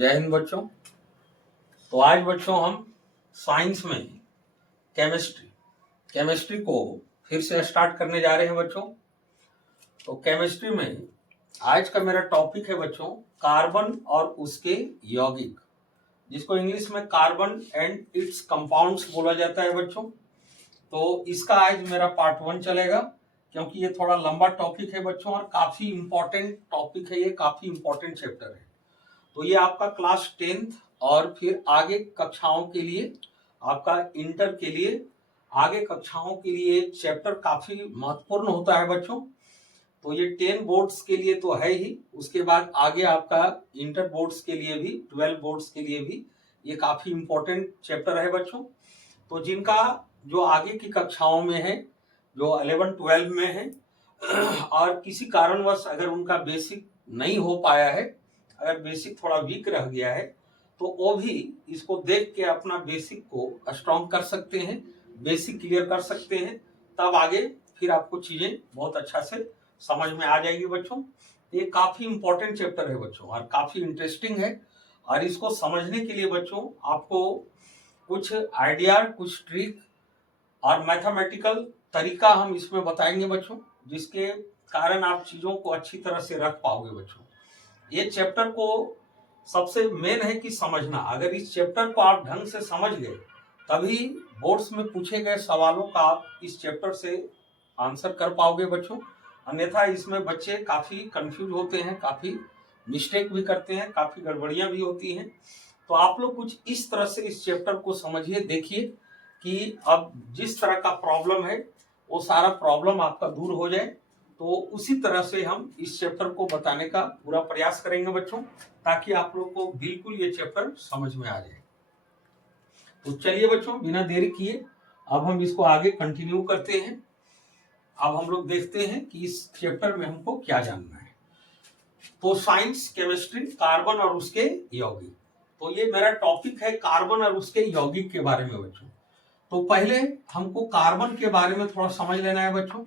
जय हिंद बच्चों। तो आज बच्चों हम साइंस में केमिस्ट्री को फिर से स्टार्ट करने जा रहे हैं बच्चों। तो केमिस्ट्री में आज का मेरा टॉपिक है बच्चों कार्बन और उसके यौगिक, जिसको इंग्लिश में कार्बन एंड इट्स कंपाउंड्स बोला जाता है बच्चों। तो इसका आज मेरा पार्ट 1 चलेगा, क्योंकि ये थोड़ा लंबा टॉपिक है बच्चों और काफी इंपॉर्टेंट टॉपिक है, ये काफी इंपॉर्टेंट चैप्टर है। तो ये आपका क्लास 10th और फिर आगे कक्षाओं के लिए, आपका इंटर के लिए, आगे कक्षाओं के लिए चैप्टर काफी महत्वपूर्ण होता है बच्चों। तो ये 10 बोर्ड्स के लिए तो है ही, उसके बाद आगे आपका इंटर बोर्ड्स के लिए भी, 12 बोर्ड्स के लिए भी ये काफी इंपॉर्टेंट चैप्टर है बच्चों। तो जिनका जो आगे की कक्षाओं में है, जो 11-12 में है और किसी कारणवश अगर उनका बेसिक नहीं हो पाया है, अगर बेसिक थोड़ा वीक रह गया है, तो वो भी इसको देख के अपना बेसिक को स्ट्रॉन्ग कर सकते हैं, बेसिक क्लियर कर सकते हैं, तब आगे फिर आपको चीजें बहुत अच्छा से समझ में आ जाएगी बच्चों। ये काफी इंपॉर्टेंट चैप्टर है बच्चों और काफी इंटरेस्टिंग है। और इसको समझने के लिए बच्चों आपको कुछ आइडिया, कुछ ट्रिक और मैथमेटिकल तरीका हम इसमें बताएंगे बच्चों, जिसके कारण आप चीजों को अच्छी तरह से रख पाओगे बच्चों। ये चैप्टर को सबसे मेन है कि समझना। अगर इस चैप्टर को आप ढंग से समझ गए, तभी बोर्ड्स में पूछे गए सवालों का आप इस चैप्टर से आंसर कर पाओगे बच्चों। अन्यथा इसमें बच्चे काफी कंफ्यूज होते हैं, काफी मिस्टेक भी करते हैं, काफी गड़बड़ियां भी होती हैं। तो आप लोग कुछ इस तरह से इस चैप्टर को समझिए, देखिए कि अब जिस तरह का प्रॉब्लम है वो सारा प्रॉब्लम आपका दूर हो जाए। तो उसी तरह से हम इस चैप्टर को बताने का पूरा प्रयास करेंगे बच्चों, ताकि आप लोग को बिल्कुल ये चैप्टर समझ में आ जाए। तो चलिए बच्चों, बिना देरी किए अब हम इसको आगे कंटिन्यू करते हैं। अब हम लोग देखते हैं कि इस चैप्टर में हमको क्या जानना है। तो साइंस, केमिस्ट्री, कार्बन और उसके यौगिक। तो ये मेरा टॉपिक है कार्बन और उसके यौगिक के बारे में बच्चों। तो पहले हमको कार्बन के बारे में थोड़ा समझ लेना है बच्चों।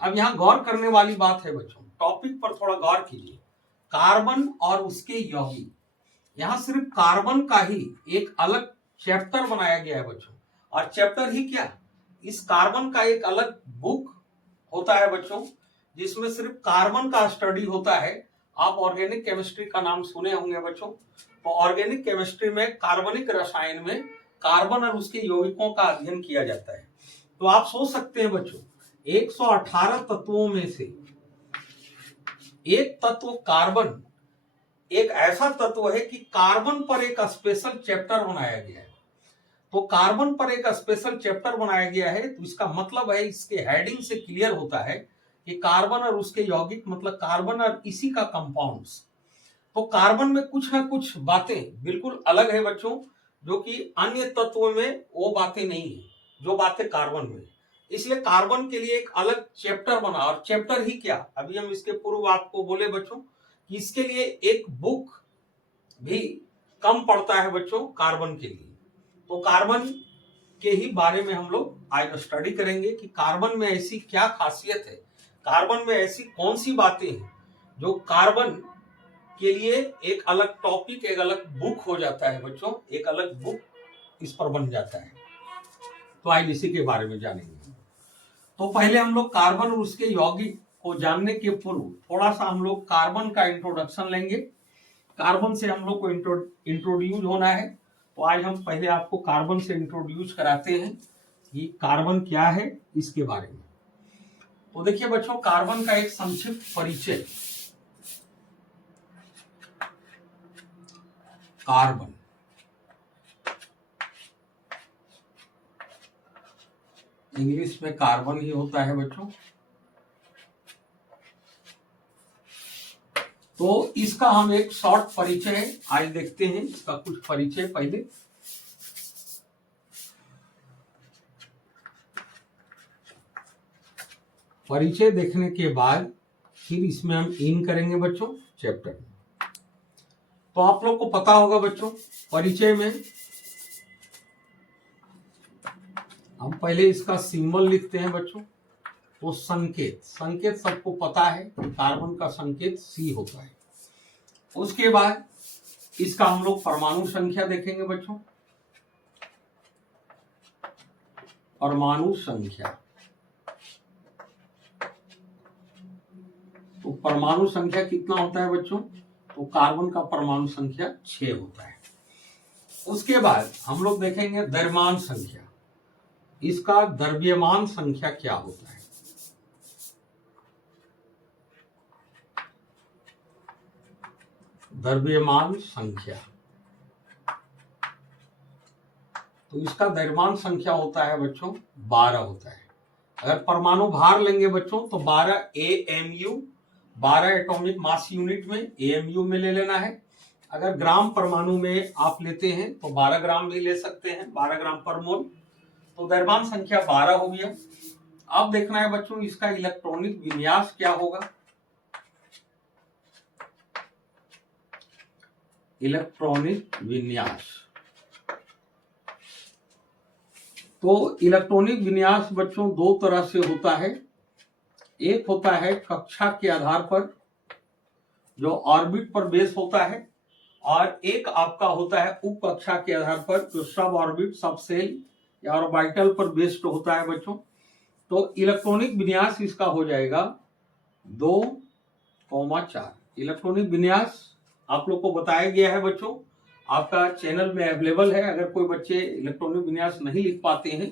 अब यहाँ गौर करने वाली बात है बच्चों, टॉपिक पर थोड़ा गौर कीजिए। कार्बन और उसके यौगिक, यहाँ सिर्फ कार्बन का ही एक अलग चैप्टर बनाया गया है बच्चों। और चैप्टर ही क्या, इस कार्बन का एक अलग बुक होता है बच्चों, जिसमें सिर्फ कार्बन का स्टडी होता है। आप ऑर्गेनिक केमिस्ट्री का नाम सुने होंगे बच्चों। तो ऑर्गेनिक केमिस्ट्री में, कार्बनिक रसायन में कार्बन और उसके यौगिकों का अध्ययन किया जाता है। तो आप सोच सकते हैं बच्चों, 118 तत्वों में से एक तत्व कार्बन एक ऐसा तत्व है कि कार्बन पर एक स्पेशल चैप्टर बनाया गया है। तो कार्बन पर एक स्पेशल चैप्टर बनाया गया है, तो इसका मतलब है, इसके हेडिंग से क्लियर होता है कि कार्बन और उसके यौगिक मतलब कार्बन और इसी का कंपाउंड्स। तो कार्बन में कुछ ना कुछ बातें बिल्कुल अलग है बच्चों, जो कि अन्य तत्वों में वो बातें नहीं है जो बातें कार्बन में। इसलिए कार्बन के लिए एक अलग चैप्टर बना। और चैप्टर ही क्या, अभी हम इसके पूर्व आपको बोले बच्चों कि इसके लिए एक बुक भी कम पड़ता है बच्चों कार्बन के लिए। तो कार्बन के ही बारे में हम लोग आज स्टडी करेंगे कि कार्बन में ऐसी क्या खासियत है, कार्बन में ऐसी कौन सी बातें हैं जो कार्बन के लिए एक अलग टॉपिक, एक अलग बुक हो जाता है बच्चों, एक अलग बुक इस पर बन जाता है। तो आज इसी के बारे में जानेंगे। तो पहले हम लोग कार्बन और उसके यौगिक को जानने के पूर्व थोड़ा सा हम लोग कार्बन का इंट्रोडक्शन लेंगे। कार्बन से हम लोग को इंट्रोड्यूस होना है। तो आज हम पहले आपको कार्बन से इंट्रोड्यूस कराते हैं कि कार्बन क्या है इसके बारे में। तो देखिए बच्चों, कार्बन का एक संक्षिप्त परिचय। कार्बन इंग्लिश में कार्बन ही होता है बच्चों। तो इसका हम एक शॉर्ट परिचय आज देखते हैं, इसका कुछ परिचय पहले। परिचय देखने के बाद फिर इसमें हम इन करेंगे बच्चों चैप्टर। तो आप लोग को पता होगा बच्चों, परिचय में हम पहले इसका सिंबल लिखते हैं बच्चों। वो संकेत सबको पता है कि कार्बन का संकेत C होता है। उसके बाद इसका हम लोग परमाणु संख्या देखेंगे बच्चों। परमाणु संख्या, तो परमाणु संख्या कितना होता है बच्चों? तो कार्बन का परमाणु संख्या 6 होता है। उसके बाद हम लोग देखेंगे द्रव्यमान संख्या। इसका द्रव्यमान संख्या क्या होता है? द्रव्यमान संख्या, तो इसका द्रव्यमान संख्या होता है बच्चों 12 होता है। अगर परमाणु भार लेंगे बच्चों तो 12 AMU, 12 एटॉमिक मास यूनिट में AMU में ले लेना है। अगर ग्राम परमाणु में आप लेते हैं तो 12 ग्राम भी ले सकते हैं, 12 ग्राम पर मोल। तो द्रव्यमान संख्या 12 हो गया। अब देखना है बच्चों इसका इलेक्ट्रॉनिक विन्यास क्या होगा। इलेक्ट्रॉनिक विन्यास, तो इलेक्ट्रॉनिक विन्यास बच्चों दो तरह से होता है। एक होता है कक्षा के आधार पर, जो ऑर्बिट पर बेस होता है, और एक आपका होता है उप कक्षा के आधार पर, जो सब ऑर्बिट, सब सेल या ऑर्बिटल पर बेस्ड होता है बच्चों। तो इलेक्ट्रॉनिक विन्यास इसका हो जाएगा 2,4। इलेक्ट्रॉनिक विन्यास आप लोग को बताया गया है बच्चों, आपका चैनल में अवेलेबल है। अगर कोई बच्चे इलेक्ट्रॉनिक विन्यास नहीं लिख पाते हैं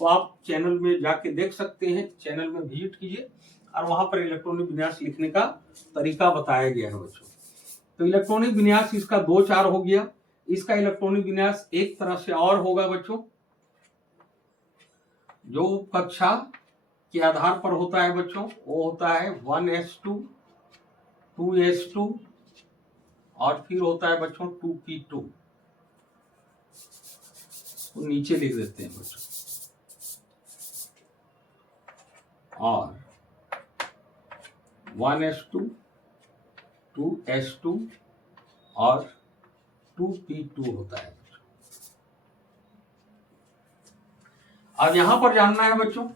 तो आप चैनल में जाके देख सकते हैं, चैनल में विजिट कीजिए और वहां पर इलेक्ट्रॉनिक विन्यास लिखने का तरीका बताया गया है बच्चों। तो इलेक्ट्रॉनिक विन्यास इसका 2,4 हो गया। इसका इलेक्ट्रॉनिक विन्यास एक तरह से और होगा बच्चों, जो कक्षा के आधार पर होता है बच्चों, वो होता है 1s2, 2s2 और फिर होता है बच्चों 2p2। तो नीचे लिख देते हैं बच्चों, और 1s2, 2s2 और 2p2 होता है बच्चों। अब यहां पर जानना है बच्चों,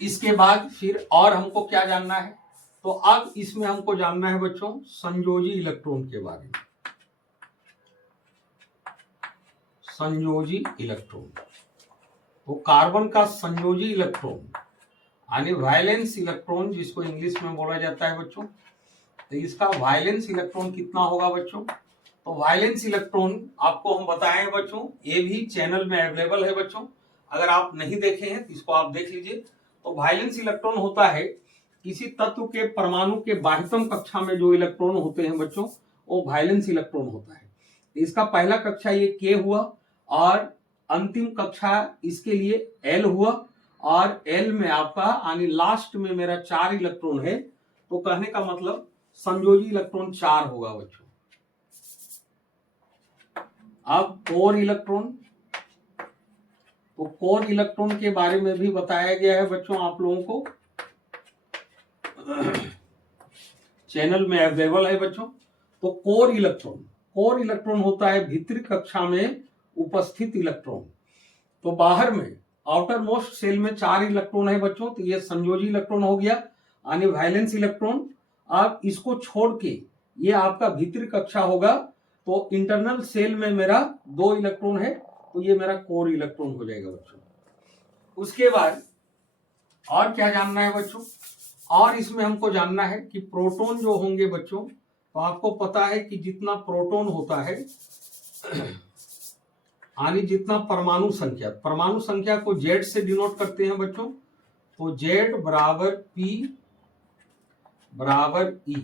इसके बाद फिर और हमको क्या जानना है? तो अब इसमें हमको जानना है बच्चों संयोजी इलेक्ट्रॉन के बारे में। संयोजी इलेक्ट्रॉन, तो कार्बन का संयोजी इलेक्ट्रॉन यानी वायलेंस इलेक्ट्रॉन, जिसको इंग्लिश में बोला जाता है बच्चों, तो इसका वायलेंस इलेक्ट्रॉन कितना होगा बच्चों? तो वायलेंस इलेक्ट्रॉन आपको हम बताएं बच्चों, ये भी चैनल में अवेलेबल है बच्चों। अगर आप नहीं देखे हैं तो इसको आप देख लीजिए। तो वायलेंस इलेक्ट्रॉन होता है किसी तत्व के परमाणु के बाह्यतम कक्षा में जो इलेक्ट्रॉन होते हैं बच्चों, वो वायलेंस इलेक्ट्रॉन होता है। इसका पहला कक्षा ये K हुआ, और अंतिम कक्षा इसके लिए L हुआ, और L में आपका यानी लास्ट में मेरा 4 इलेक्ट्रॉन है। तो कहने का मतलब संयोजी इलेक्ट्रॉन 4 होगा बच्चों। अब कोर इलेक्ट्रॉन, तो कोर इलेक्ट्रॉन के बारे में भी बताया गया है बच्चों आप लोगों को, चैनल में अवेलेबल है बच्चों। तो कोर इलेक्ट्रॉन होता है भीतरी कक्षा में उपस्थित इलेक्ट्रॉन। तो बाहर में आउटर मोस्ट सेल में 4 इलेक्ट्रॉन है बच्चों, तो ये संयोजी इलेक्ट्रॉन हो गया यानी वैलेंस इलेक्ट्रॉन। अब इसको छोड़ के ये आपका भीतरी कक्षा होगा, तो इंटरनल सेल में मेरा 2 इलेक्ट्रॉन है, तो ये मेरा कोर इलेक्ट्रॉन हो जाएगा बच्चों। उसके बाद और क्या जानना है बच्चों? और इसमें हमको जानना है कि प्रोटॉन जो होंगे बच्चों, तो आपको पता है कि जितना प्रोटॉन होता है यानी जितना परमाणु संख्या को Z से डिनोट करते हैं बच्चों। तो Z बराबर P बराबर E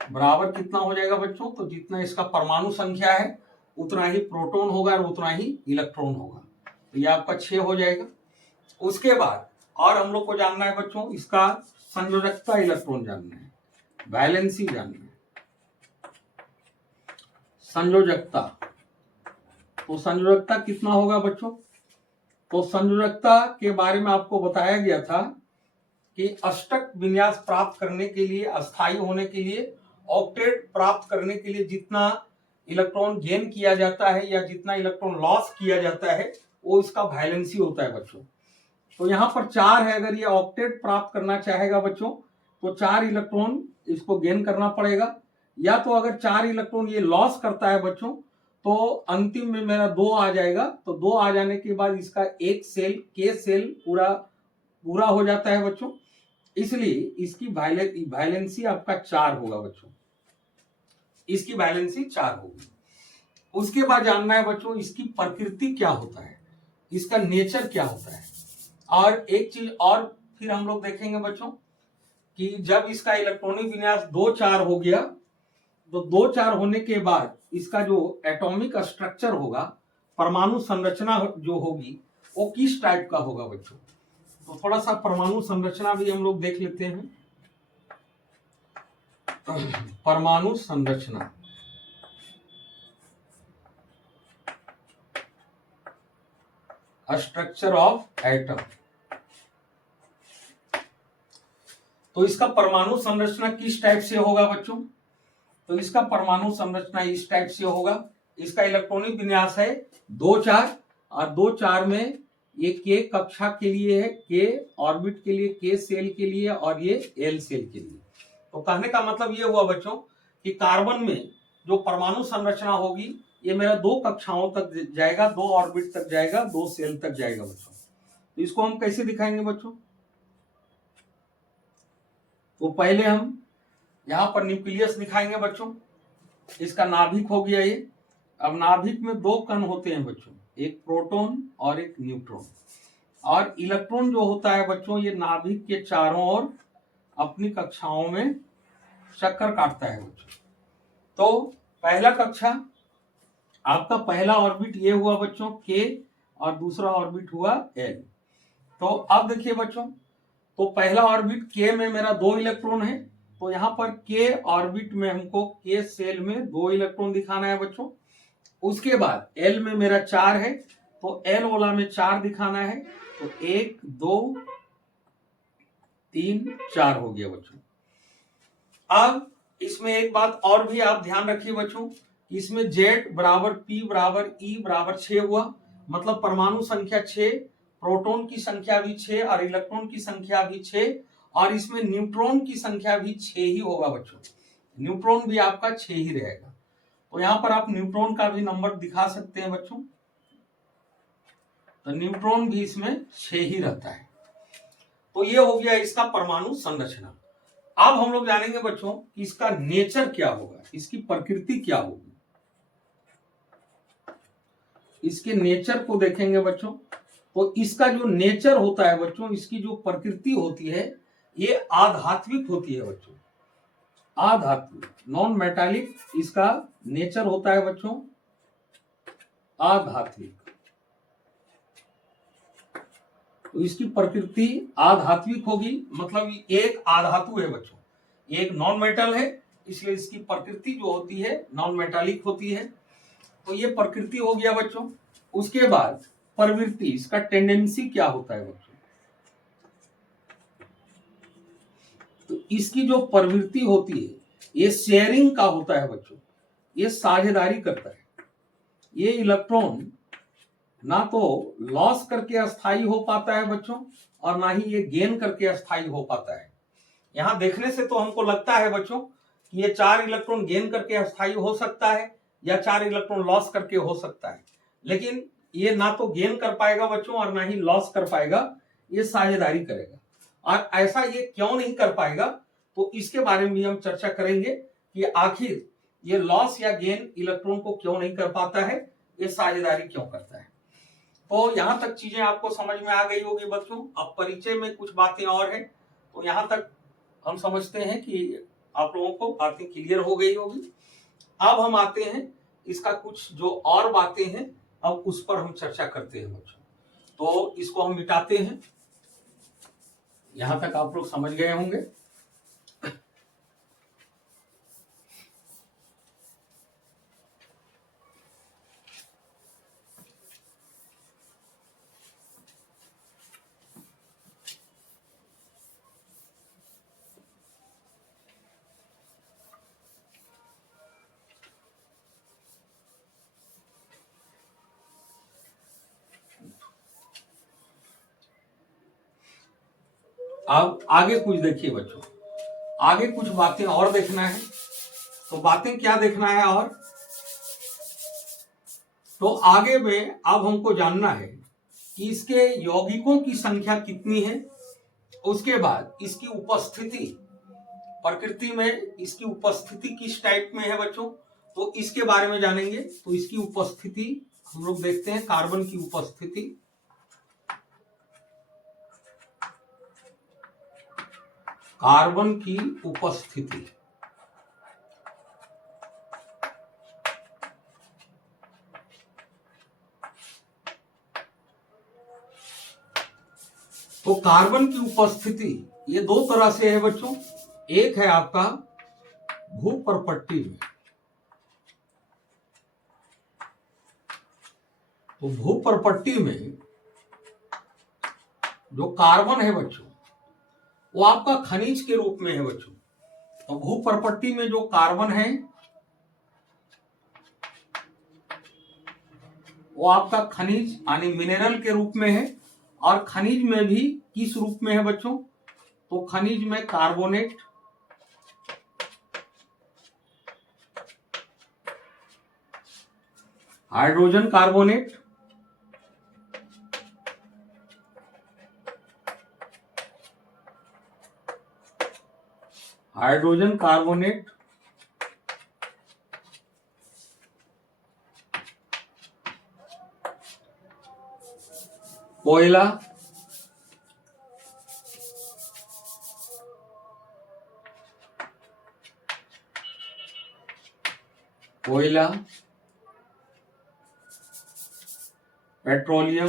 बराबर कितना हो जाएगा बच्चों? तो जितना इसका परमाणु संख्या है उतना ही प्रोटॉन होगा और उतना ही इलेक्ट्रॉन होगा। तो ये आपका 6 हो जाएगा। उसके बाद और हम लोग को जानना है बच्चों इसका संयोजकता इलेक्ट्रॉन जानना है, वैलेंसी जानना है। संयोजकता, तो संयोजकता कितना होगा बच्चों? तो संयोजकता के बारे में आपको बताया गया था कि अष्टक विन्यास प्राप्त करने के लिए, अस्थायी होने के लिए, ऑक्टेट प्राप्त करने के लिए जितना इलेक्ट्रॉन गेन किया जाता है या जितना इलेक्ट्रॉन लॉस किया जाता है वो इसका वैलेंसी होता है बच्चों। तो यहाँ पर 4 है, अगर ये ऑक्टेट प्राप्त करना चाहेगा बच्चों तो 4 इलेक्ट्रॉन इसको गेन करना पड़ेगा। या तो अगर 4 इलेक्ट्रॉन ये लॉस करता है बच्चों तो अंतिम में मेरा 2 आ जाएगा, तो 2 आ जाने के बाद इसका एक सेल के सेल पूरा हो जाता है बच्चों, इसलिए इसकी वैलेंसी आपका 4 होगा बच्चों, इसकी वैलेंसी 4 होगी। उसके बाद जानना है बच्चों इसकी प्रकृति क्या होता है, इसका नेचर क्या होता है। और एक चीज और फिर हम लोग देखेंगे बच्चों कि जब इसका इलेक्ट्रॉनिक विन्यास 2-4 हो गया, तो 2-4 होने के बाद इसका जो एटॉमिक स्ट्रक्चर होगा, परमाणु संरचना जो होगी वो किस टाइप का होगा बच्चों। तो थोड़ा सा परमाणु संरचना भी हम लोग देख लेते हैं। परमाणु संरचना, स्ट्रक्चर ऑफ एटम। तो इसका परमाणु संरचना किस टाइप से होगा बच्चों, तो इसका परमाणु संरचना इस टाइप से होगा। इसका इलेक्ट्रॉनिक विन्यास है 2-4 और 2-4 में ये के कक्षा के लिए है, के ऑर्बिट के लिए, के सेल के लिए और ये एल सेल के लिए। तो कहने का मतलब ये हुआ बच्चों कि कार्बन में जो परमाणु संरचना होगी ये मेरा 2 कक्षाओं तक जाएगा, 2 ऑर्बिट तक जाएगा, 2 सेल तक जाएगा बच्चों। तो इसको हम कैसे दिखाएंगे बच्चों, तो पहले हम यहां पर न्यूक्लियस दिखाएंगे बच्चों। इसका नाभिक हो गया ये। अब नाभिक में 2 कण होते हैं बच्चों, एक प्रोटॉन और एक न्यूट्रॉन। और इलेक्ट्रॉन जो होता है बच्चों ये नाभिक के चारों ओर अपनी कक्षाओं में चक्कर काटता है बच्चों। तो पहला कक्षा आपका पहला ऑर्बिट ये हुआ बच्चों के और दूसरा ऑर्बिट हुआ एल। तो अब देखिए बच्चों, तो पहला ऑर्बिट के में मेरा 2 इलेक्ट्रॉन है, तो यहां पर के ऑर्बिट में हमको के सेल में 2 इलेक्ट्रॉन दिखाना है बच्चों। उसके बाद एल में मेरा 4 है, तो एल वाला में 4 दिखाना है। तो 1 2 3 4 हो गया बच्चों। अब इसमें एक बात और भी आप ध्यान रखिए बच्चों, इसमें Z बराबर P बराबर E बराबर 6 हुआ, मतलब परमाणु संख्या 6, प्रोटॉन की संख्या भी 6 और इलेक्ट्रॉन की संख्या भी 6, और इसमें न्यूट्रॉन की संख्या भी 6 ही होगा बच्चों। न्यूट्रॉन भी आपका 6 ही रहेगा। तो यहां पर आप न्यूट्रॉन का भी नंबर दिखा सकते हैं बच्चों, तो न्यूट्रॉन भी इसमें 6 ही रहता है। तो ये हो गया इसका परमाणु संरचना। अब हम लोग जानेंगे बच्चों कि इसका नेचर क्या होगा, इसकी प्रकृति क्या होगी। इसके नेचर को देखेंगे बच्चों, तो इसका जो नेचर होता है बच्चों, इसकी जो प्रकृति होती है ये आध्यात्मिक होती है बच्चों, आध्यात्मिक, नॉन मेटालिक इसका नेचर होता है बच्चों, आध्यात्मिक। तो इसकी प्रकृति आध्यात्मिक होगी, मतलब एक आधातु है बच्चों, एक नॉन मेटल है, इसलिए इसकी प्रकृति जो होती है नॉन मेटालिक होती है। तो ये प्रकृति हो गया बच्चों। उसके बाद प्रवृत्ति, इसका टेंडेंसी क्या होता है बच्चों, तो इसकी जो प्रवृत्ति होती है ये शेयरिंग का होता है बच्चों, ये साझेदारी करता है। ये इलेक्ट्रॉन ना तो लॉस करके अस्थाई हो पाता है बच्चों और ना ही ये गेन करके अस्थाई हो पाता है। यहां देखने से तो हमको लगता है बच्चों कि ये 4 इलेक्ट्रॉन गेन करके अस्थाई हो सकता है या 4 इलेक्ट्रॉन लॉस करके हो सकता है, लेकिन ये ना तो गेन कर पाएगा बच्चों और ना ही लॉस कर पाएगा, ये साझेदारी करेगा। और ऐसा ये क्यों नहीं कर पाएगा, तो इसके बारे में भी हम चर्चा करेंगे कि आखिर ये लॉस या गेन इलेक्ट्रॉन को क्यों नहीं कर पाता है, ये साझेदारी क्यों करता है। तो यहां तक चीजें आपको समझ में आ गई होगी बच्चों। अब परिचय में कुछ बातें और हैं, तो यहां तक हम समझते हैं कि आप लोगों को बातें क्लियर हो गई होगी। अब हम आते हैं इसका कुछ जो और बातें हैं, अब उस पर हम चर्चा करते हैं बच्चों। तो इसको हम मिटाते हैं, यहां तक आप लोग समझ गए होंगे। अब आगे कुछ देखिए बच्चों, आगे कुछ बातें और देखना है। तो बातें क्या देखना है, और तो आगे में अब हमको जानना है कि इसके यौगिकों की संख्या कितनी है, उसके बाद इसकी उपस्थिति प्रकृति में, इसकी उपस्थिति किस टाइप में है बच्चों, तो इसके बारे में जानेंगे। तो इसकी उपस्थिति हम लोग देखते हैं, कार्बन की उपस्थिति, कार्बन की उपस्थिति। तो कार्बन की उपस्थिति ये दो तरह से है बच्चों। एक है आपका भूपर्पट्टी में, तो भूपर्पट्टी में जो कार्बन है बच्चों वो आपका खनिज के रूप में है बच्चों। तो भूपर्पट्टी में जो कार्बन है वो आपका खनिज यानी मिनरल के रूप में है, और खनिज में भी किस रूप में है बच्चों, तो खनिज में carbonate, hydrogen carbonate, hydrogen carbonate, कोयला, कोयला, पेट्रोलियम,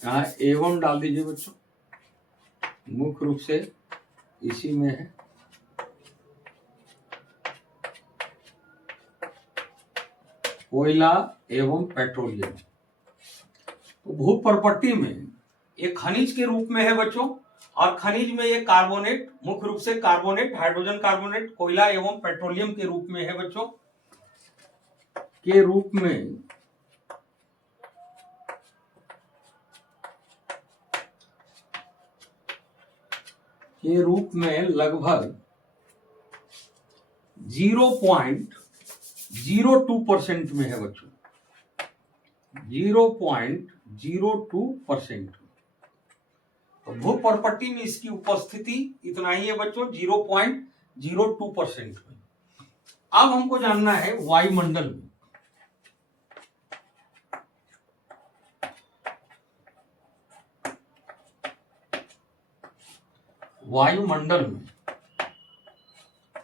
यहाँ एवं डाल दीजिए बच्चों, मुख्य रूप से इसी में है, कोयला एवं पेट्रोलियम। तो भूपर्पट्टी में ये खनिज के रूप में है बच्चों, और खनिज में ये कार्बोनेट, मुख्य रूप से कार्बोनेट, हाइड्रोजन कार्बोनेट, कोयला एवं पेट्रोलियम के रूप में है बच्चों, के रूप में लगभग 0.02% में है बच्चों, 0.02%। तो भूपर्पट्टी में इसकी उपस्थिति इतना ही है बच्चों, 0.02% में। अब हमको जानना है वायुमंडल में, वायुमंडल में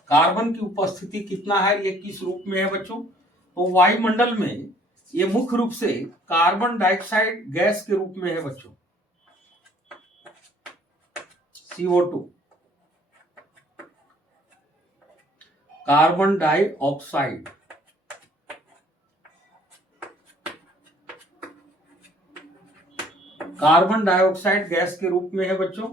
कार्बन की उपस्थिति कितना है, ये किस रूप में है बच्चों। तो वायुमंडल में ये मुख्य रूप से कार्बन डाइऑक्साइड गैस के रूप में है बच्चों, CO2, carbon dioxide, carbon dioxide gas के रूप में है बच्चों।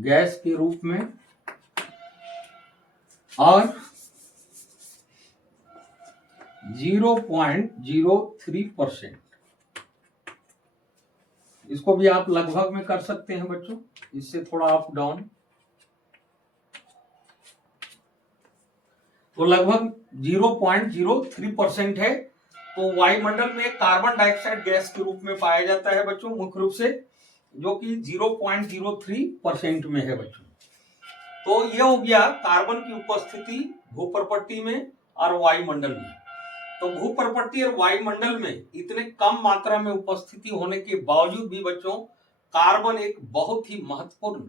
गैस के रूप में, और 0.03%। इसको भी आप लगभग में कर सकते हैं बच्चों, इससे थोड़ा अप डाउन। तो लगभग 0.03% है। तो वायुमंडल में कार्बन डाइऑक्साइड गैस के रूप में पाया जाता है बच्चों, मुख्य रूप से, जो कि 0.03% में है बच्चों। तो यह हो गया कार्बन की उपस्थिति भूपर्पट्टी में और वायुमंडल में। तो भूपर्पट्टी और वायुमंडल में इतने कम मात्रा में उपस्थिति होने के बावजूद भी बच्चों कार्बन एक बहुत ही महत्वपूर्ण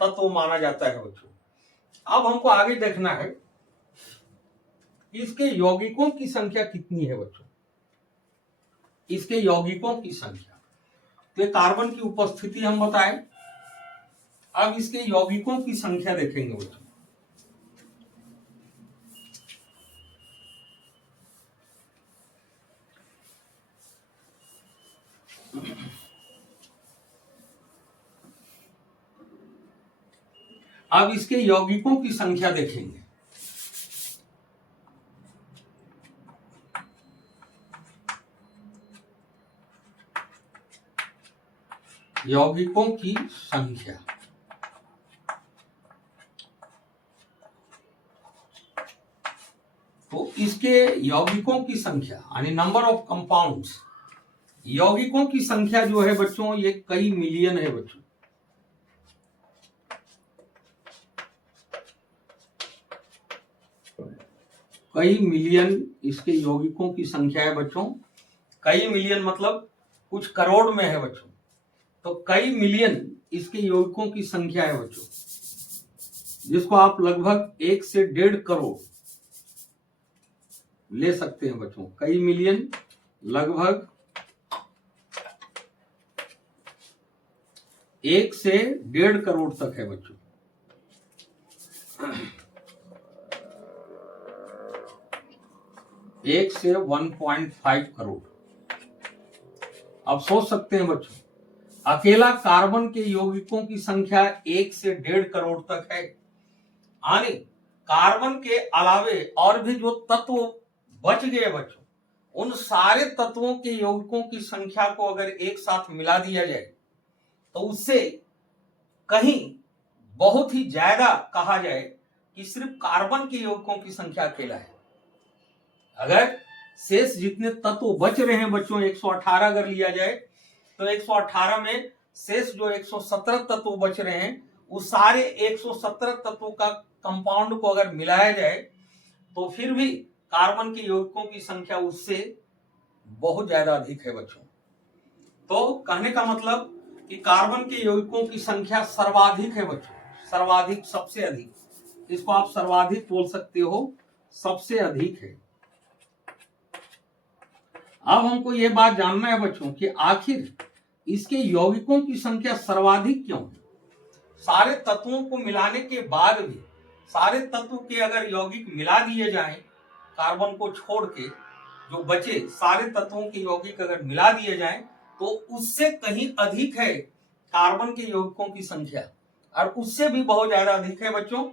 तत्व माना जाता है बच्चों। अब हमको आगे देखना है इसके यौगिकों की संख्या कितनी है बच्चों, इसके यौगिकों की संख्या। तो कार्बन की उपस्थिति हम बताएं, अब इसके यौगिकों की संख्या देखेंगे बच्चों। अब इसके यौगिकों की संख्या देखेंगे। यौगिकों की संख्या। तो इसके यौगिकों की संख्या यानी नंबर ऑफ कंपाउंड्स, यौगिकों की संख्या जो है बच्चों ये कई मिलियन है बच्चों। कई मिलियन इसके यौगिकों की संख्या है बच्चों। कई मिलियन मतलब कुछ करोड़ में है बच्चों। तो कई मिलियन इसके यौगिकों की संख्या है बच्चों, जिसको आप लगभग 1 से 1.5 करोड़ ले सकते हैं बच्चों। कई मिलियन लगभग 1 से 1.5 करोड़ तक है बच्चों। एक से 1.5 करोड़। अब सोच सकते हैं बच्चों, अकेला कार्बन के यौगिकों की संख्या 1 से 1.5 करोड़ तक है। यानी कार्बन के अलावे और भी जो तत्व बच गए बच्चों, उन सारे तत्वों के यौगिकों की संख्या को अगर एक साथ मिला दिया जाए तो उससे कहीं बहुत ही ज्यादा कहा जाए कि सिर्फ कार्बन के यौगिकों की संख्या अकेला है। अगर शेष जितने तत्व बच रहे हैं बच्चों 118 अगर लिया जाए तो 118 में शेष जो 117 तत्व बच रहे हैं उस सारे 117 तत्वों का कंपाउंड को अगर मिलाया जाए तो फिर भी कार्बन के यौगिकों की संख्या उससे बहुत ज्यादा अधिक है बच्चों। तो कहने का मतलब कि कार्बन के यौगिकों की संख्या सर्वाधिक है बच्चों, सर्वाधिक, सबसे अधिक। इसको आप सर्वाधिक बोल सकते हो, सबसे अधिक है। अब हमको ये बात जानना है बच्चों कि आखिर इसके यौगिकों की संख्या सर्वाधिक क्यों है। सारे तत्वों को मिलाने के बाद भी सारे तत्व के अगर यौगिक मिला दिए जाएं, कार्बन को छोड़ के जो बचे सारे तत्वों के यौगिक अगर मिला दिए जाएं तो उससे कहीं अधिक है कार्बन के यौगिकों की संख्या, और उससे भी बहुत ज्यादा अधिक है बच्चों।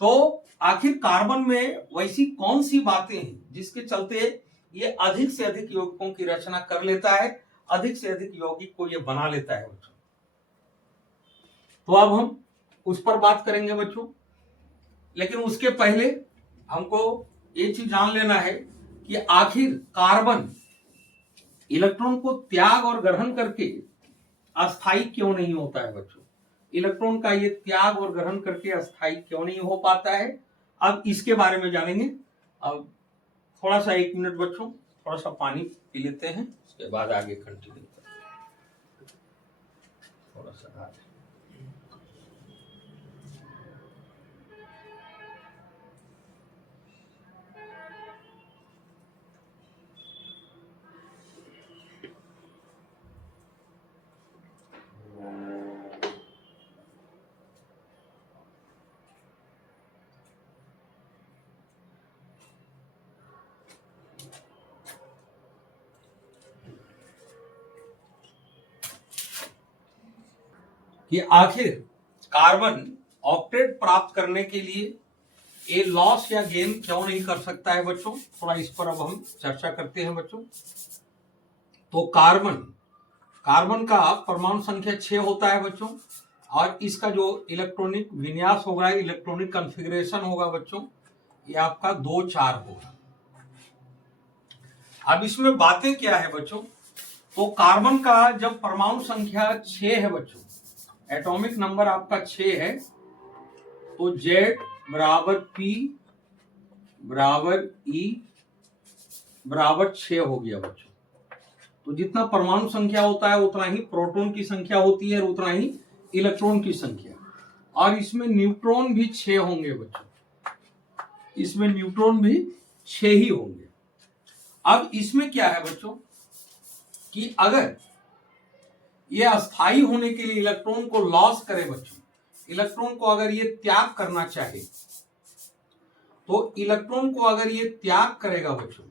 तो आखिर कार्बन में वैसी कौन सी बातें हैं जिसके चलते ये अधिक से अधिक यौगिकों की रचना कर लेता है, अधिक से अधिक यौगिक को ये बना लेता है बच्चों। तो अब हम उस पर बात करेंगे बच्चों, लेकिन उसके पहले हमको ये चीज जान लेना है कि आखिर कार्बन इलेक्ट्रॉन को त्याग और ग्रहण करके अस्थायी क्यों नहीं होता है बच्चों। इलेक्ट्रॉन का ये त्याग और ग्रहण करके अस्थायी क्यों नहीं हो पाता है, अब इसके बारे में जानेंगे। अब थोड़ा सा 1 मिनट बच्चों, थोड़ा सा पानी पी लेते हैं, उसके बाद आगे कंटिन्यू करेंगे। थोड़ा सा आगे कि आखिर कार्बन ऑक्टेट प्राप्त करने के लिए ये लॉस या गेन क्यों नहीं कर सकता है बच्चों। थोड़ा इस पर अब हम चर्चा करते हैं बच्चों। तो कार्बन का परमाणु संख्या 6 होता है बच्चों, और इसका जो इलेक्ट्रॉनिक विन्यास होगा, इलेक्ट्रॉनिक कॉन्फ़िगरेशन होगा बच्चों, ये आपका 2-4 होगा। अब इसमें बातें क्या है बच्चों, तो कार्बन का जब परमाणु संख्या 6 है बच्चों, एटॉमिक नंबर आपका 6 है, तो Z बराबर P बराबर E बराबर 6 हो गया बच्चों। तो जितना परमाणु संख्या होता है उतना ही प्रोटॉन की संख्या होती है और उतना ही इलेक्ट्रॉन की संख्या, और इसमें न्यूट्रॉन भी 6 होंगे बच्चों, इसमें न्यूट्रॉन भी 6 ही होंगे। अब इसमें क्या है बच्चों कि अगर ये अस्थायी होने के लिए इलेक्ट्रॉन को लॉस करे बच्चों, इलेक्ट्रॉन को अगर ये त्याग करना चाहे, तो इलेक्ट्रॉन को अगर ये त्याग करेगा बच्चों,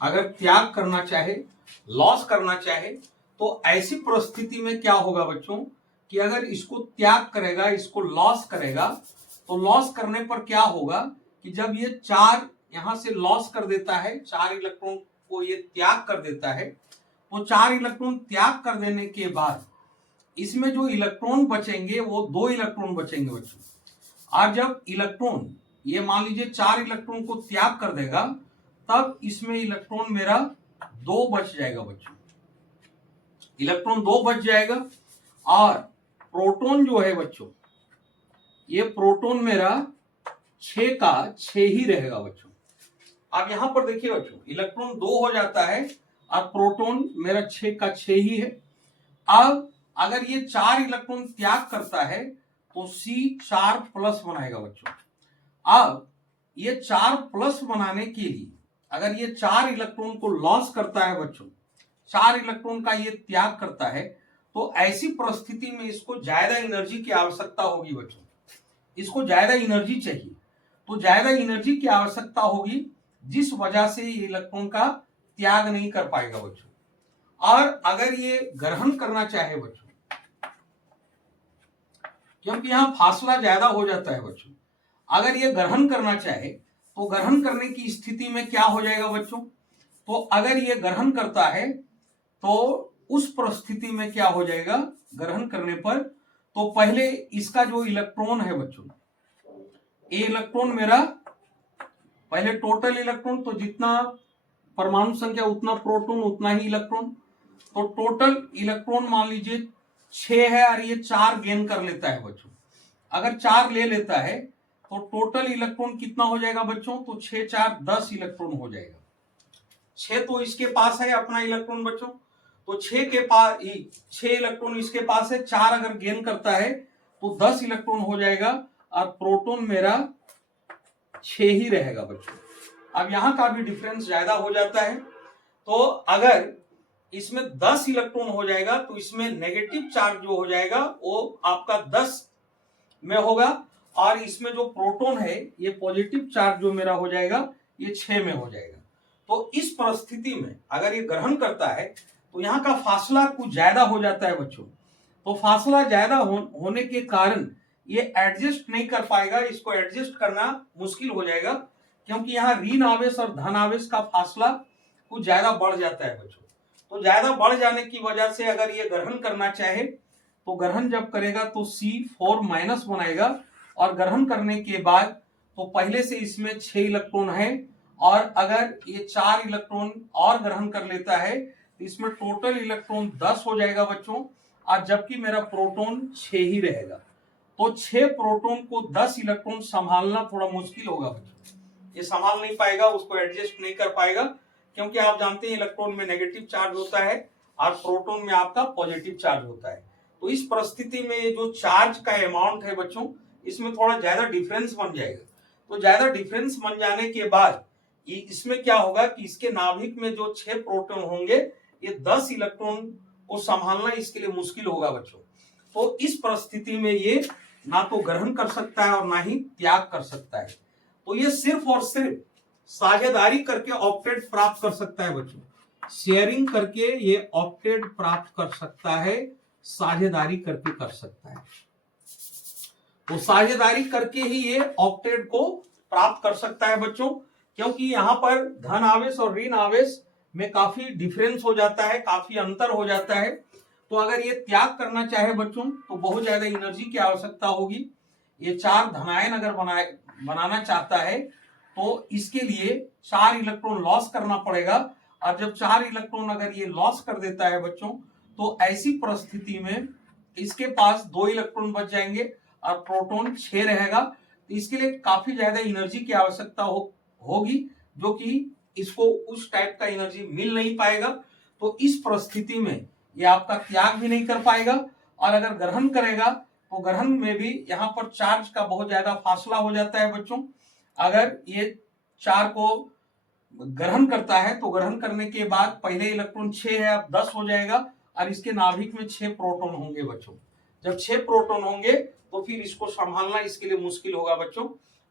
अगर त्याग करना चाहे, लॉस करना चाहे, तो ऐसी परिस्थिति में क्या होगा बच्चों कि अगर इसको त्याग करेगा, इसको लॉस करेगा, तो लॉस करने पर क्या होगा कि जब ये 4 यहां से लॉस कर देता है, 4 इलेक्ट्रॉन को ये त्याग कर देता है, तो 4 इलेक्ट्रॉन त्याग कर देने के बाद इसमें जो इलेक्ट्रॉन बचेंगे वो 2 इलेक्ट्रॉन बचेंगे बच्चों। और जब इलेक्ट्रॉन, ये मान लीजिए 4 इलेक्ट्रॉन को त्याग कर देगा, तब इसमें इलेक्ट्रॉन मेरा 2 बच जाएगा बच्चों। इलेक्ट्रॉन 2 बच जाएगा और प्रोटॉन जो है बच्चों, ये प्रोटॉन मेरा 6 का 6 ही रहेगा बच्चों। अब यहां पर देखिए बच्चों, इलेक्ट्रॉन 2 हो जाता है और प्रोटॉन मेरा 6 का 6 ही है। अब अगर ये 4 इलेक्ट्रॉन त्याग करता है तो C4 प्लस बनाएगा बच्चों। अब ये 4 प्लस बनाने के लिए अगर ये 4 इलेक्ट्रॉन को लॉस करता है बच्चों, 4 इलेक्ट्रॉन का ये त्याग करता है, तो ऐसी परिस्थिति में इसको ज्यादा एनर्जी की आवश्यकता होगी बच्चों। इसको ज्यादा एनर्जी चाहिए, तो ज्यादा एनर्जी की आवश्यकता होगी, जिस वजह से ये इलेक्ट्रॉन का त्याग नहीं कर पाएगा बच्चों। और अगर ये ग्रहण करना चाहे बच्चों, क्योंकि यहां फासला ज्यादा हो जाता है बच्चों, अगर ये ग्रहण करना चाहे तो ग्रहण करने की स्थिति में क्या हो जाएगा बच्चों, तो अगर ये ग्रहण करता है तो उस परिस्थिति में क्या हो जाएगा, ग्रहण करने पर, तो पहले इसका जो इलेक्ट्रॉन है बच्चों, ये इलेक्ट्रॉन मेरा पहले टोटल इलेक्ट्रॉन, तो जितना परमाणु संख्या उतना प्रोटॉन उतना ही इलेक्ट्रॉन, तो टोटल इलेक्ट्रॉन मान लीजिए 6 है और ये 4 गेन कर लेता है बच्चों। अगर 4 ले लेता है तो टोटल इलेक्ट्रॉन कितना हो जाएगा बच्चों, तो 6 4 10 इलेक्ट्रॉन हो जाएगा। 6 तो इसके पास है अपना इलेक्ट्रॉन बच्चों, तो 6 के पास 6 इलेक्ट्रॉन इसके पास है, 4 अगर गेन करता है तो 10 इलेक्ट्रॉन हो जाएगा और प्रोटॉन मेरा 6 ही रहेगा बच्चों। अब यहां का भी डिफरेंस ज्यादा हो जाता है, तो अगर इसमें 10 इलेक्ट्रॉन हो जाएगा तो इसमें नेगेटिव चार्ज जो हो जाएगा वो आपका 10 में होगा, और इसमें जो प्रोटॉन है ये पॉजिटिव चार्ज जो मेरा हो जाएगा ये 6 में हो जाएगा। तो इस परिस्थिति में अगर ये ग्रहण करता है तो यहाँ का फासला कुछ ज्यादा हो जाता है बच्चों। तो फासला ज्यादा होने के कारण ये एडजस्ट नहीं कर पाएगा, इसको एडजस्ट करना मुश्किल हो जाएगा, क्योंकि यहाँ ऋण आवेश और धन आवेश का फासला कुछ ज्यादा बढ़ जाता है बच्चों। तो ज्यादा बढ़ जाने की वजह से अगर ये ग्रहण करना चाहे तो ग्रहण जब करेगा तो C4 माइनस बनाएगा, और ग्रहण करने के बाद तो पहले से इसमें 6 इलेक्ट्रॉन है, और अगर ये 4 इलेक्ट्रॉन और ग्रहण कर लेता है तो इसमें टोटल इलेक्ट्रॉन 10 हो जाएगा बच्चों, और जबकि मेरा प्रोटॉन 6 ही रहेगा। तो 6 प्रोटॉन को 10 इलेक्ट्रॉन संभालना थोड़ा मुश्किल होगा बच्चों, ये संभाल नहीं पाएगा, उसको एडजस्ट नहीं कर पाएगा, क्योंकि आप जानते हैं इलेक्ट्रॉन में नेगेटिव चार्ज होता है और प्रोटॉन में आपका पॉजिटिव चार्ज होता है। तो इस परिस्थिति में ये जो चार्ज का अमाउंट है बच्चों, इसमें थोड़ा ज्यादा डिफरेंस बन जाएगा। तो ज्यादा डिफरेंस बन जाने के बाद इसमें क्या होगा कि इसके नाभिक में जो 6 प्रोटॉन होंगे, ये 10 इलेक्ट्रॉन को संभालना इसके लिए मुश्किल होगा बच्चों। तो इस परिस्थिति में ये ना तो ग्रहण कर सकता है और ना ही त्याग कर सकता है। तो ये सिर्फ और सिर्फ साझेदारी करके ऑक्टेट प्राप्त कर सकता है बच्चों, शेयरिंग करके ये ऑक्टेट प्राप्त कर सकता है, साझेदारी करके कर सकता है। तो साझेदारी करके ही ये ऑक्टेट को प्राप्त कर सकता है बच्चों, क्योंकि यहाँ पर धन आवेश और ऋण आवेश में काफी डिफरेंस हो जाता है, काफी अंतर हो जाता है। तो अगर ये त्याग करना चाहे बच्चों तो बहुत ज्यादा एनर्जी की आवश्यकता होगी। ये 4 धनायन अगर बनाना चाहता है तो इसके लिए 4 इलेक्ट्रॉन लॉस करना पड़ेगा, और जब 4 इलेक्ट्रॉन अगर ये लॉस कर देता है बच्चों, तो ऐसी परिस्थिति में इसके पास 2 इलेक्ट्रॉन बच जाएंगे और प्रोटॉन 6 रहेगा। तो इसके लिए काफी ज्यादा एनर्जी की आवश्यकता होगी, जो कि इसको उस टाइप का एनर्जी मिल नहीं पाएगा। तो इस परिस्थिति में ये आपका त्याग भी नहीं कर पाएगा, और अगर ग्रहण करेगा तो ग्रहण में भी यहाँ पर चार्ज का बहुत ज्यादा फासला हो जाता है बच्चों। अगर ये 4 को ग्रहण करता है तो ग्रहण करने के बाद पहले इलेक्ट्रॉन 6 है, अब 10 हो जाएगा, और इसके नाभिक में 6 प्रोटॉन होंगे बच्चों। जब 6 प्रोटॉन होंगे तो फिर इसको संभालना इसके लिए मुश्किल होगा बच्चों।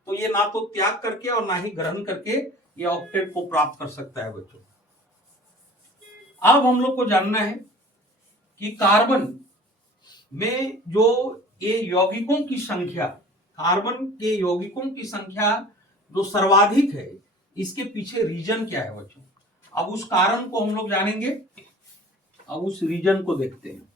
तो ये ना तो त्याग करके और ना ही ग्रहण करके ये ऑक्टेट को प्राप्त कर सकता है बच्चों। अब हम लोग को जानना है कि कार्बन में जो ये यौगिकों की संख्या, कार्बन के यौगिकों की संख्या जो सर्वाधिक है, इसके पीछे रीजन क्या है बच्चों। अब उस कारण को हम लोग जानेंगे। अब उस रीजन को देखते हैं।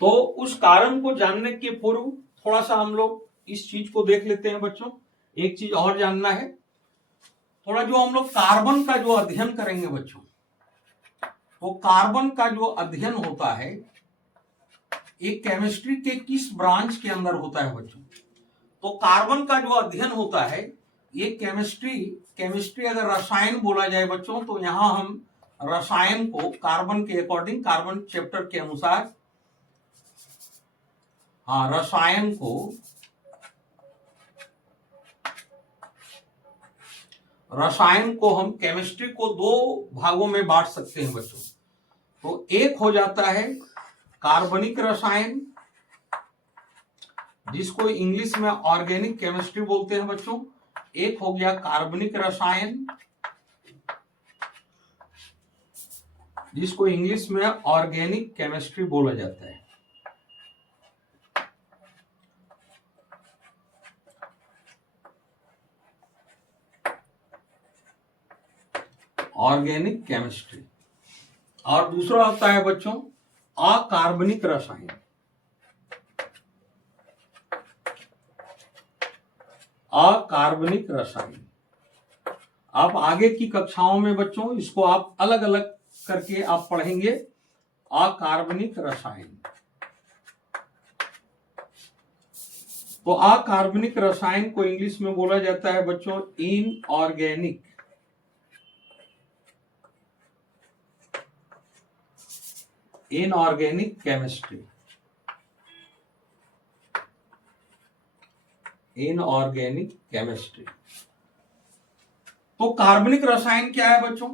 तो उस कारण को जानने के पूर्व थोड़ा सा हम लोग इस चीज को देख लेते हैं बच्चों। एक चीज और जानना है, थोड़ा जो हम लोग कार्बन का जो अध्ययन करेंगे बच्चों, तो कार्बन का जो अध्ययन होता है एक केमिस्ट्री के किस ब्रांच के अंदर होता है बच्चों? तो कार्बन का जो अध्ययन होता है ये केमिस्ट्री अगर रसायन बोला जाए बच्चों, तो यहां हम रसायन को कार्बन के अकॉर्डिंग, कार्बन चैप्टर के अनुसार, रसायन को हम केमिस्ट्री को दो भागों में बांट सकते हैं बच्चों। तो एक हो जाता है कार्बनिक रसायन, जिसको इंग्लिश में ऑर्गेनिक केमिस्ट्री बोलते हैं बच्चों। एक हो गया कार्बनिक रसायन, जिसको इंग्लिश में ऑर्गेनिक केमिस्ट्री बोला जाता है। Organic chemistry. और दूसरा होता है बच्चों अकार्बनिक रसायन। अकार्बनिक रसायन आप आगे की कक्षाओं में बच्चों इसको आप अलग अलग करके आप पढ़ेंगे। अकार्बनिक रसायन, तो अकार्बनिक रसायन को इंग्लिश में बोला जाता है बच्चों inorganic. Inorganic chemistry. Inorganic chemistry. तो कार्बनिक रसायन क्या है बच्चों?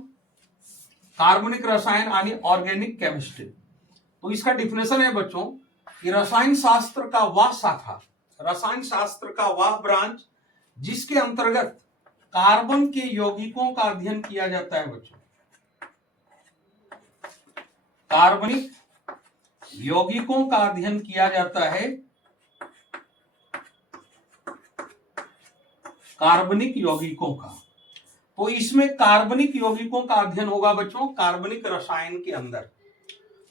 कार्बनिक रसायन यानी ऑर्गेनिक केमिस्ट्री। तो इसका डिफिनेशन है बच्चों कि रसायन शास्त्र का वह शाखा, रसायन शास्त्र का वह ब्रांच जिसके अंतर्गत कार्बन के यौगिकों का अध्ययन किया जाता है बच्चों। कार्बनिक यौगिकों का अध्ययन किया जाता है। कार्बनिक यौगिकों का, तो इसमें कार्बनिक यौगिकों का अध्ययन होगा बच्चों कार्बनिक रसायन के अंदर।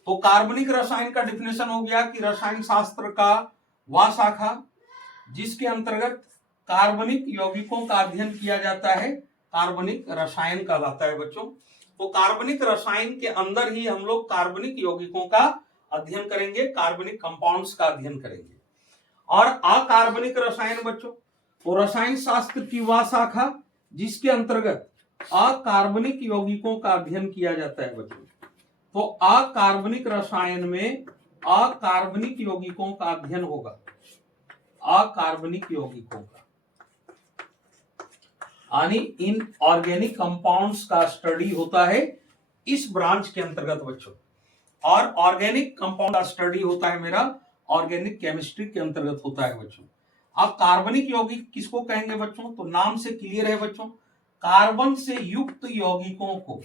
तो कार्बनिक रसायन का डिफिनेशन हो गया कि रसायन शास्त्र का वह शाखा जिसके अंतर्गत कार्बनिक यौगिकों का अध्ययन किया जाता है, कार्बनिक रसायन कहलाता है बच्चों। तो कार्बनिक रसायन के अंदर ही हम लोग कार्बनिक यौगिकों का अध्ययन करेंगे, कार्बनिक कंपाउंड्स का अध्ययन करेंगे। और अकार्बनिक रसायन बच्चों, तो रसायन शास्त्र की वह शाखा जिसके अंतर्गत अकार्बनिक यौगिकों का अध्ययन किया जाता है बच्चों। तो अकार्बनिक रसायन में अकार्बनिक यौगिकों का अध्ययन होगा, अकार्बनिक यौगिकों का, यानी इन ऑर्गेनिक कंपाउंड्स का स्टडी होता है इस ब्रांच के अंतर्गत बच्चों। और ऑर्गेनिक कंपाउंड का स्टडी होता है मेरा ऑर्गेनिक केमिस्ट्री के अंतर्गत होता है बच्चों। अब कार्बनिक यौगिक किसको कहेंगे बच्चों? तो नाम से क्लियर है बच्चों, कार्बन से युक्त यौगिकों को,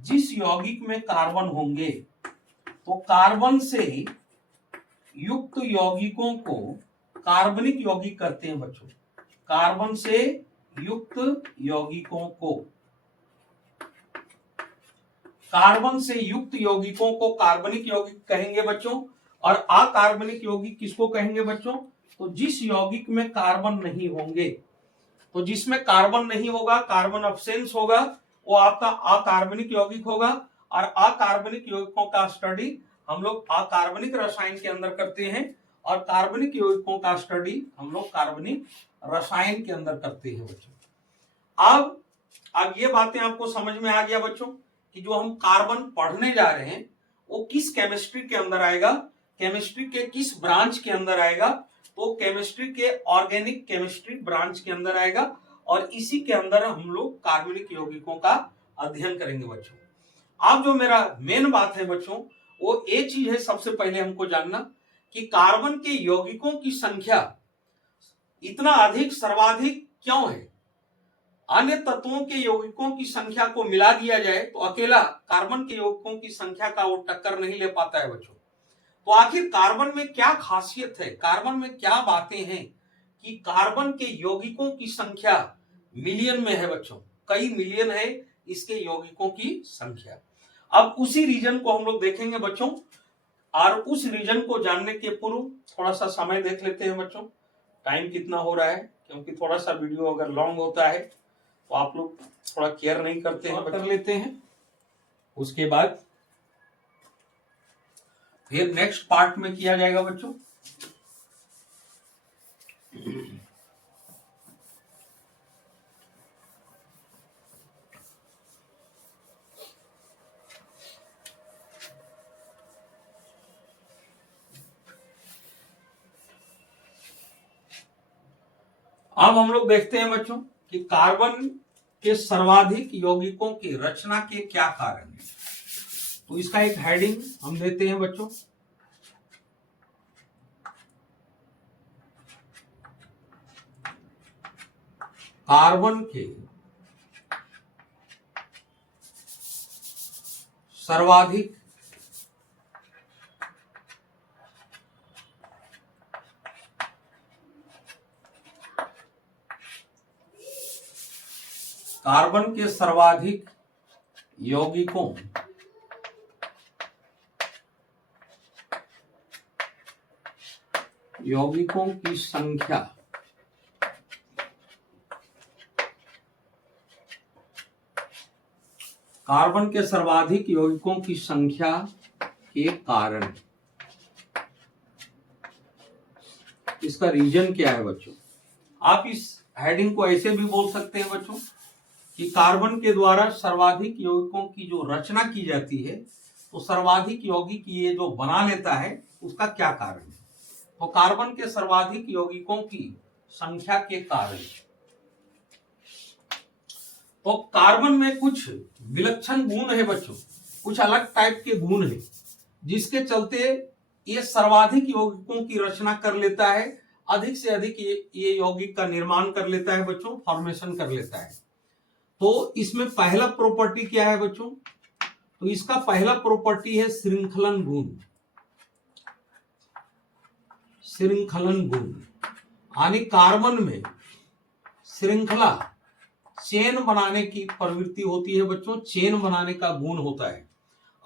जिस यौगिक में कार्बन होंगे, तो कार्बन से युक्त यौगिकों को कार्बनिक यौगिक कहते हैं बच्चों। कार्बन से युक्त यौगिकों को, कार्बन से युक्त यौगिकों को कार्बनिक यौगिक कहेंगे बच्चों। और अकार्बनिक यौगिक किसको कहेंगे बच्चों? तो जिस यौगिक में कार्बन नहीं होंगे, तो जिसमें कार्बन नहीं होगा, कार्बन अब्सेंस होगा, वो आपका अकार्बनिक यौगिक होगा। और अकार्बनिक यौगिकों का स्टडी हम लोग अकार्बनिक रसायन के अंदर करते हैं, और कार्बनिक यौगिकों का स्टडी हम लोग कार्बनिक रसायन के अंदर करते हैं बच्चों। अब ये बातें आपको समझ में आ गया बच्चों कि जो हम कार्बन पढ़ने जा रहे हैं वो किस केमिस्ट्री के अंदर आएगा, केमिस्ट्री के किस ब्रांच के अंदर आएगा? तो केमिस्ट्री के ऑर्गेनिक केमिस्ट्री ब्रांच के अंदर आएगा। और इसी के अंदर हम लोग कार्बनिक यौगिकों का अध्ययन करेंगे बच्चों। अब जो मेरा मेन बात है बच्चों, वो ये चीज है, सबसे पहले हमको जानना कि कार्बन के यौगिकों की संख्या इतना अधिक, सर्वाधिक क्यों है? अन्य तत्वों के यौगिकों की संख्या को मिला दिया जाए तो अकेला कार्बन के यौगिकों की संख्या का वो टक्कर नहीं ले पाता है बच्चों। तो आखिर कार्बन में क्या खासियत है, कार्बन में क्या बातें हैं कि कार्बन के यौगिकों की संख्या मिलियन में है बच्चों। कई मिलियन है इसके यौगिकों की संख्या। अब उसी रीजन को हम लोग देखेंगे बच्चों, और उस रीजन को जानने के पूर्व थोड़ा सा समय देख लेते हैं बच्चों, टाइम कितना हो रहा है, क्योंकि थोड़ा सा वीडियो अगर लॉन्ग होता है तो आप लोग थोड़ा केयर नहीं करते हैं, कर लेते हैं। उसके बाद फिर नेक्स्ट पार्ट में किया जाएगा बच्चों। अब हम लोग देखते हैं बच्चों कि कार्बन के सर्वाधिक यौगिकों की रचना के क्या कारण है। तो इसका एक हेडिंग हम देते हैं बच्चों, कार्बन के सर्वाधिक यौगिकों की संख्या कार्बन के सर्वाधिक यौगिकों की संख्या के कारण। इसका रीजन क्या है बच्चों? आप इस हेडिंग को ऐसे भी बोल सकते हैं बच्चों कि कार्बन के द्वारा सर्वाधिक यौगिकों की जो रचना की जाती है, तो सर्वाधिक यौगिक ये जो बना लेता है उसका क्या कारण है। तो कार्बन के सर्वाधिक यौगिकों की संख्या के कारण, तो कार्बन में कुछ विलक्षण गुण है बच्चों, कुछ अलग टाइप के गुण है, जिसके चलते ये सर्वाधिक यौगिकों की रचना कर लेता है, अधिक से अधिक ये यौगिक का निर्माण कर लेता है बच्चों, फॉर्मेशन कर लेता है। तो इसमें पहला प्रॉपर्टी क्या है बच्चों? तो इसका पहला प्रॉपर्टी है श्रृंखलन गुण। श्रृंखलन गुण यानी कार्बन में श्रृंखला चेन बनाने की प्रवृत्ति होती है बच्चों, चेन बनाने का गुण होता है,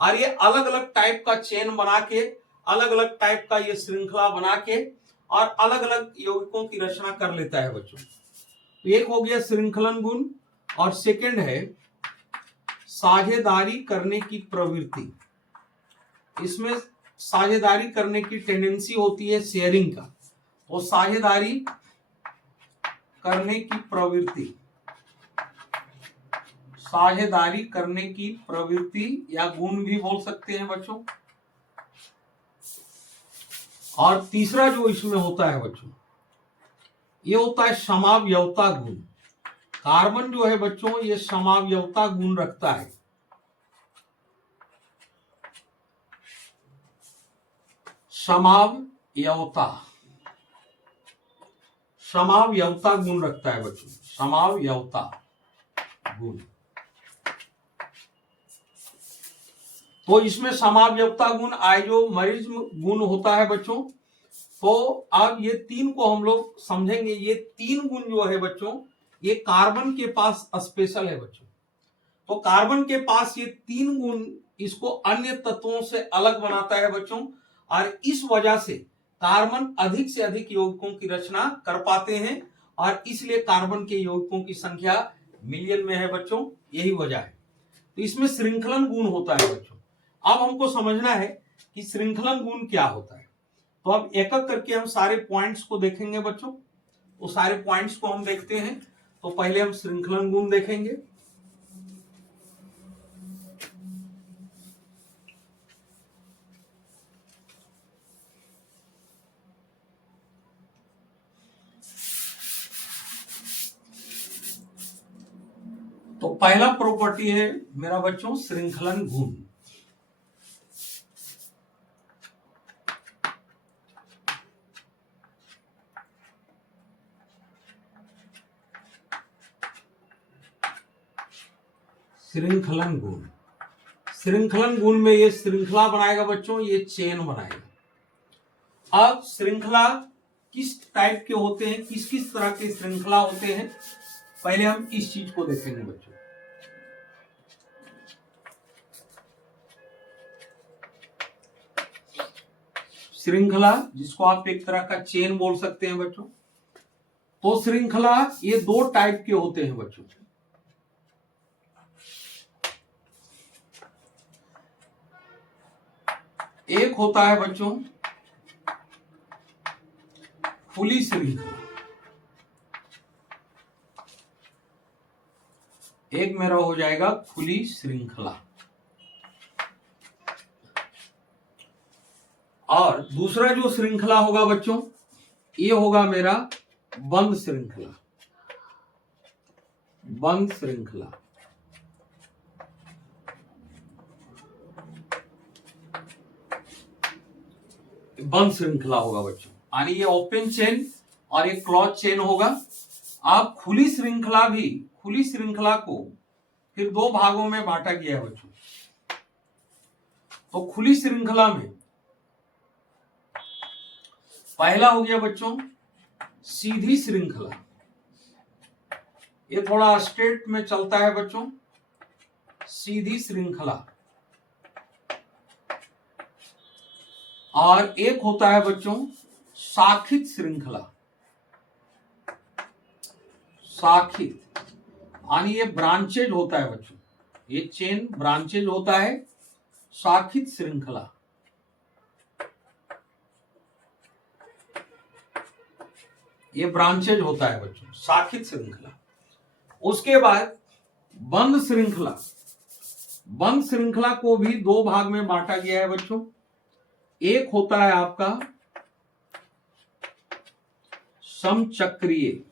और ये अलग अलग टाइप का चेन बना के, अलग अलग टाइप का ये श्रृंखला बना के और अलग अलग यौगिकों की रचना कर लेता है बच्चों। तो एक हो गया श्रृंखलन गुण, और सेकंड है साझेदारी करने की प्रवृत्ति। इसमें साझेदारी करने की टेंडेंसी होती है शेयरिंग का, तो साझेदारी करने की प्रवृत्ति, साझेदारी करने की प्रवृत्ति या गुण भी बोल सकते हैं बच्चों। और तीसरा जो इसमें होता है बच्चों, ये होता है समावयवता गुण। कार्बन जो है बच्चों ये समावयवता गुण रखता है। समावयवता गुण रखता है बच्चों, समावयवता गुण। तो इसमें समावयवता गुण आइसोमेरिज्म गुण होता है बच्चों। तो अब ये तीन को हम लोग समझेंगे। ये तीन गुण जो है बच्चों, ये कार्बन के पास स्पेशल है बच्चों। तो कार्बन के पास ये तीन गुण इसको अन्य तत्वों से अलग बनाता है बच्चों, और इस वजह से कार्बन अधिक से अधिक यौगिकों की रचना कर पाते हैं, और इसलिए कार्बन के यौगिकों की संख्या मिलियन में है बच्चों, यही वजह है। तो इसमें श्रृंखलन गुण होता है बच्चों। अब हमको समझना है कि श्रृंखलन गुण क्या होता है। तो अब एक एक करके हम सारे पॉइंट्स को देखेंगे बच्चों। तो सारे पॉइंट्स को हम देखते हैं। तो पहले हम श्रृंखलन गुण देखेंगे। तो पहला प्रॉपर्टी है मेरा बच्चों श्रृंखलन गुण। श्रृंखलन गुण, श्रृंखलन गुण में ये श्रृंखला बनाएगा बच्चों, ये चेन बनाएगा। अब श्रृंखला किस टाइप के होते हैं, किस किस तरह के श्रृंखला होते हैं, पहले हम इस चीज को देखेंगे बच्चों। श्रृंखला, जिसको आप एक तरह का चेन बोल सकते हैं बच्चों। तो श्रृंखला ये दो टाइप के होते हैं बच्चों। एक होता है बच्चों खुली श्रृंखला, एक मेरा हो जाएगा खुली श्रृंखला, और दूसरा जो श्रृंखला होगा बच्चों ये होगा मेरा बंद श्रृंखला। बंद श्रृंखला, बंद श्रृंखला होगा बच्चों, यानी ये ओपन चेन और एक क्लोज चेन होगा। आप खुली श्रृंखला को फिर दो भागों में बांटा गया है बच्चों। तो खुली श्रृंखला में पहला हो गया बच्चों सीधी श्रृंखला, ये थोड़ा स्ट्रेट में चलता है बच्चों, सीधी श्रृंखला। और एक होता है बच्चों शाखित श्रृंखला। शाखित यानी ये ब्रांचेज होता है बच्चों, ये चेन ब्रांचेज होता है, शाखित श्रृंखला। ये ब्रांचेज होता है बच्चों, शाखित श्रृंखला। उसके बाद बंद श्रृंखला, बंद श्रृंखला को भी दो भाग में बांटा गया है बच्चों। एक होता है आपका समचक्रीय,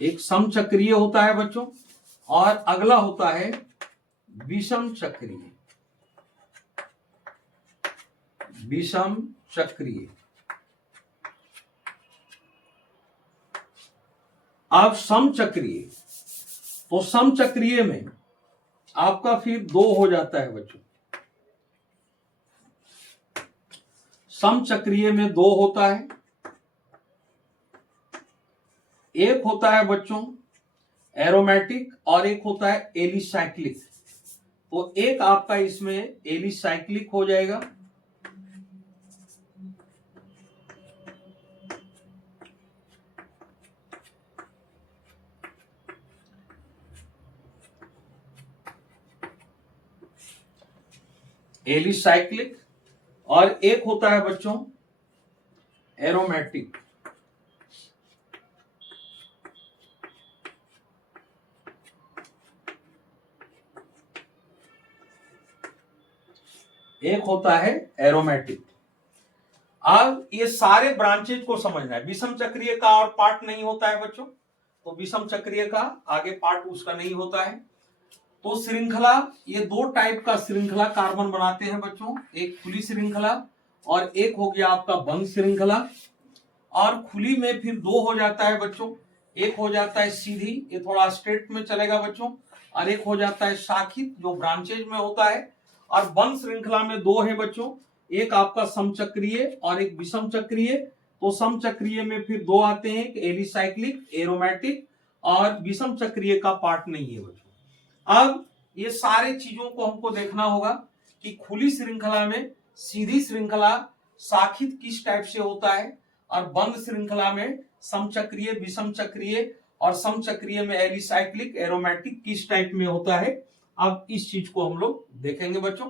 एक समचक्रीय होता है बच्चों, और अगला होता है विषम चक्रीय। विषम चक्रीय। अब समचक्रीय, तो समचक्रीय में आपका फिर दो हो जाता है बच्चों। समचक्रीय में दो होता है, एक होता है बच्चों एरोमेटिक और एक होता है एलिसाइक्लिक। तो एक आपका इसमें एलिसाइक्लिक हो जाएगा, एलिसाइक्लिक, और एक होता है बच्चों एरोमेटिक। एक होता है एरोमेटिक। अब ये सारे ब्रांचेज को समझना है। विषम चक्रीय का और पार्ट नहीं होता है बच्चों, तो विषम चक्रीय का आगे पार्ट उसका नहीं होता है। तो श्रृंखला, ये दो टाइप का श्रृंखला कार्बन बनाते हैं बच्चों, एक खुली श्रृंखला और एक हो गया आपका बंद श्रृंखला। और खुली में फिर दो हो जाता है बच्चों, एक हो जाता है सीधी, ये थोड़ा स्ट्रेट में चलेगा बच्चों, और एक हो जाता है शाखित जो ब्रांचेज में होता है। और बंद श्रृंखला में दो है बच्चों, एक आपका समचक्रीय और एक विषम चक्रीय। तो समचक्रीय में फिर दो आते हैं, एलिसाइक्लिक, एरोमेटिक, और विषम चक्रीय का पार्ट नहीं है बच्चों। अब ये सारे चीजों को हमको देखना होगा कि खुली श्रृंखला में सीधी श्रृंखला शाखित किस टाइप से होता है, और बंद श्रृंखला में समचक्रीय, विषम चक्रीय और समचक्रीय में एलिसाइक्लिक, एरोमेटिक किस टाइप में होता है। अब इस चीज को हम लोग देखेंगे बच्चों।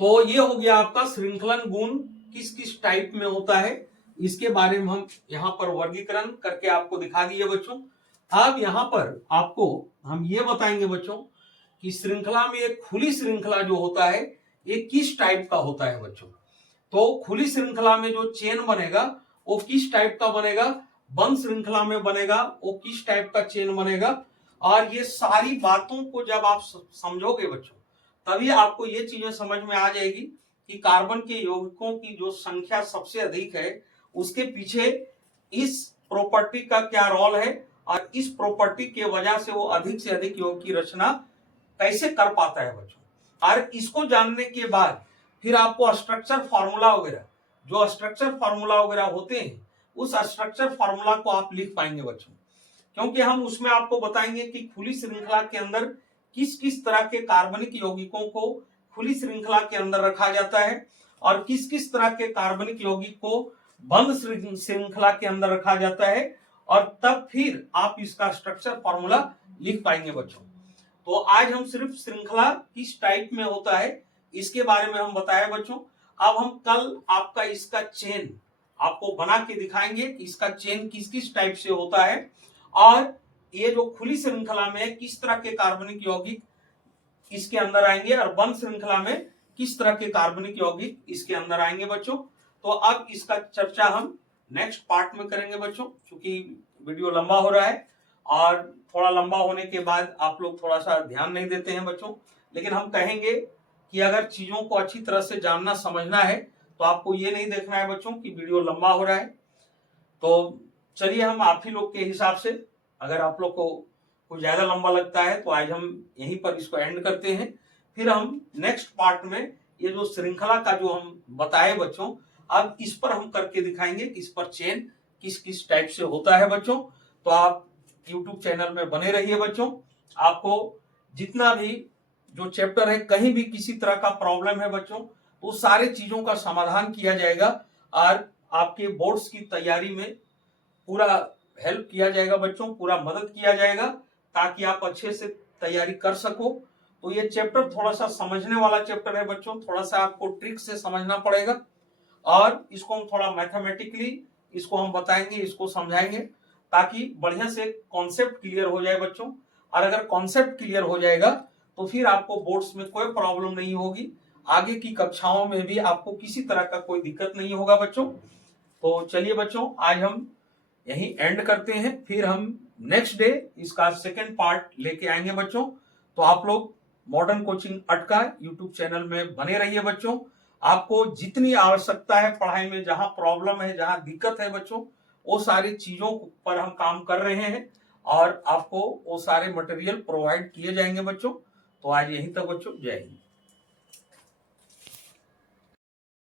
तो ये हो गया आपका श्रृंखलन गुण किस किस टाइप में होता है, इसके बारे में हम यहाँ पर वर्गीकरण करके आपको दिखा दिए बच्चों। अब यहाँ पर आपको हम ये बताएंगे बच्चों कि श्रृंखला में एक खुली श्रृंखला जो होता है ये किस टाइप का होता है बच्चों। तो खुली श्रृंखला में जो चेन बनेगा वो किस टाइप का बनेगा, बंद श्रृंखला में बनेगा वो किस टाइप का चेन बनेगा। और ये सारी बातों को जब आप समझोगे बच्चों तभी आपको ये चीजें समझ में आ जाएगी कि कार्बन के यौगिकों की जो संख्या सबसे अधिक है उसके पीछे इस प्रॉपर्टी का क्या रोल है, और इस प्रॉपर्टी के वजह से वो अधिक से अधिक यौगिक की रचना कैसे कर पाता है बच्चों। और इसको जानने के बाद फिर आपको स्ट्रक्चर फार्मूला वगैरह, जो स्ट्रक्चर फार्मूला वगैरह होते हैं उस स्ट्रक्चर फॉर्मूला को आप लिख पाएंगे बच्चों, क्योंकि हम उसमें आपको बताएंगे कि खुली श्रृंखला के अंदर किस किस तरह के कार्बनिक यौगिकों को खुली श्रृंखला के अंदर रखा जाता है और किस किस तरह के कार्बनिक यौगिक को बंद श्रृंखला के अंदर रखा जाता है, और तब फिर आप इसका स्ट्रक्चर फॉर्मूला लिख पाएंगे बच्चों। तो आज हम सिर्फ श्रृंखला किस टाइप में होता है इसके बारे में हम बताए बच्चों। अब हम कल आपका इसका चेन आपको बना के दिखाएंगे कि इसका चेन किस किस टाइप से होता है, और ये जो खुली श्रृंखला में किस तरह के कार्बनिक यौगिक इसके अंदर आएंगे और बंद श्रृंखला में किस तरह के कार्बनिक यौगिक इसके अंदर आएंगे बच्चों। तो अब इसका चर्चा हम नेक्स्ट पार्ट में करेंगे बच्चों, क्योंकि वीडियो लंबा हो रहा है और थोड़ा लंबा होने के बाद आप लोग थोड़ा सा ध्यान नहीं देते हैं बच्चों। लेकिन हम कहेंगे कि अगर चीजों को अच्छी तरह से जानना समझना है तो आपको ये नहीं देखना है बच्चों कि वीडियो लंबा हो रहा है। तो चलिए हम आप ही लोग के हिसाब से, अगर आप लोग को कुछ ज्यादा लंबा लगता है तो आज हम यहीं पर इसको एंड करते हैं। फिर हम नेक्स्ट पार्ट में ये जो श्रृंखला का जो हम बताए बच्चों, अब इस पर हम करके दिखाएंगे कि इस पर चेन किस किस टाइप से होता है बच्चों। तो आप YouTube चैनल में बने रहिए बच्चों। आपको जितना भी जो चैप्टर है, कहीं भी किसी तरह का प्रॉब्लम है बच्चों, तो सारे चीजों का समाधान किया जाएगा और आपके बोर्ड्स की तैयारी में पूरा हेल्प किया जाएगा बच्चों, पूरा मदद किया जाएगा ताकि आप अच्छे से तैयारी कर सको। तो ये चैप्टर थोड़ा सा समझने वाला चैप्टर है बच्चों, थोड़ा सा आपको ट्रिक से समझना पड़ेगा और इसको हम थोड़ा मैथमेटिकली इसको हम बताएंगे, इसको समझाएंगे ताकि बढ़िया से कॉन्सेप्ट क्लियर हो जाए बच्चों। और अगर कॉन्सेप्ट क्लियर हो जाएगा तो फिर आपको बोर्ड्स में कोई प्रॉब्लम नहीं होगी, आगे की कक्षाओं में भी आपको किसी तरह का कोई दिक्कत नहीं होगा बच्चों। तो चलिए बच्चों, आज हम यहीं एंड करते हैं, फिर हम नेक्स्ट डे इसका सेकेंड पार्ट लेके आएंगे बच्चों। तो आप लोग मॉडर्न कोचिंग अटका यूट्यूब चैनल में बने रहिए बच्चों। आपको जितनी आवश्यकता है पढ़ाई में, जहां प्रॉब्लम है, जहां दिक्कत है बच्चों, वो सारी चीजों पर हम काम कर रहे हैं और आपको वो सारे मटेरियल प्रोवाइड किए जाएंगे बच्चों। तो आज यहीं तक बच्चों, जय हिंद।